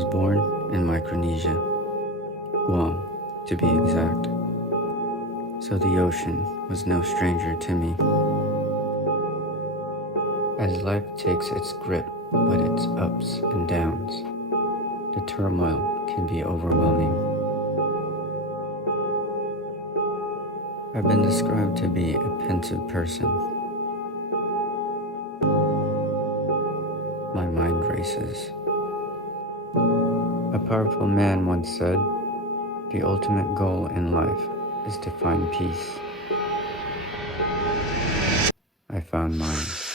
was born in Micronesia, Guam to be exact, so the ocean was no stranger to me. As life takes its grip with its ups and downs, the turmoil can be overwhelming. I've been described to be a pensive person. My mind races. A powerful man once said, "The ultimate goal in life is to find peace." I found mine.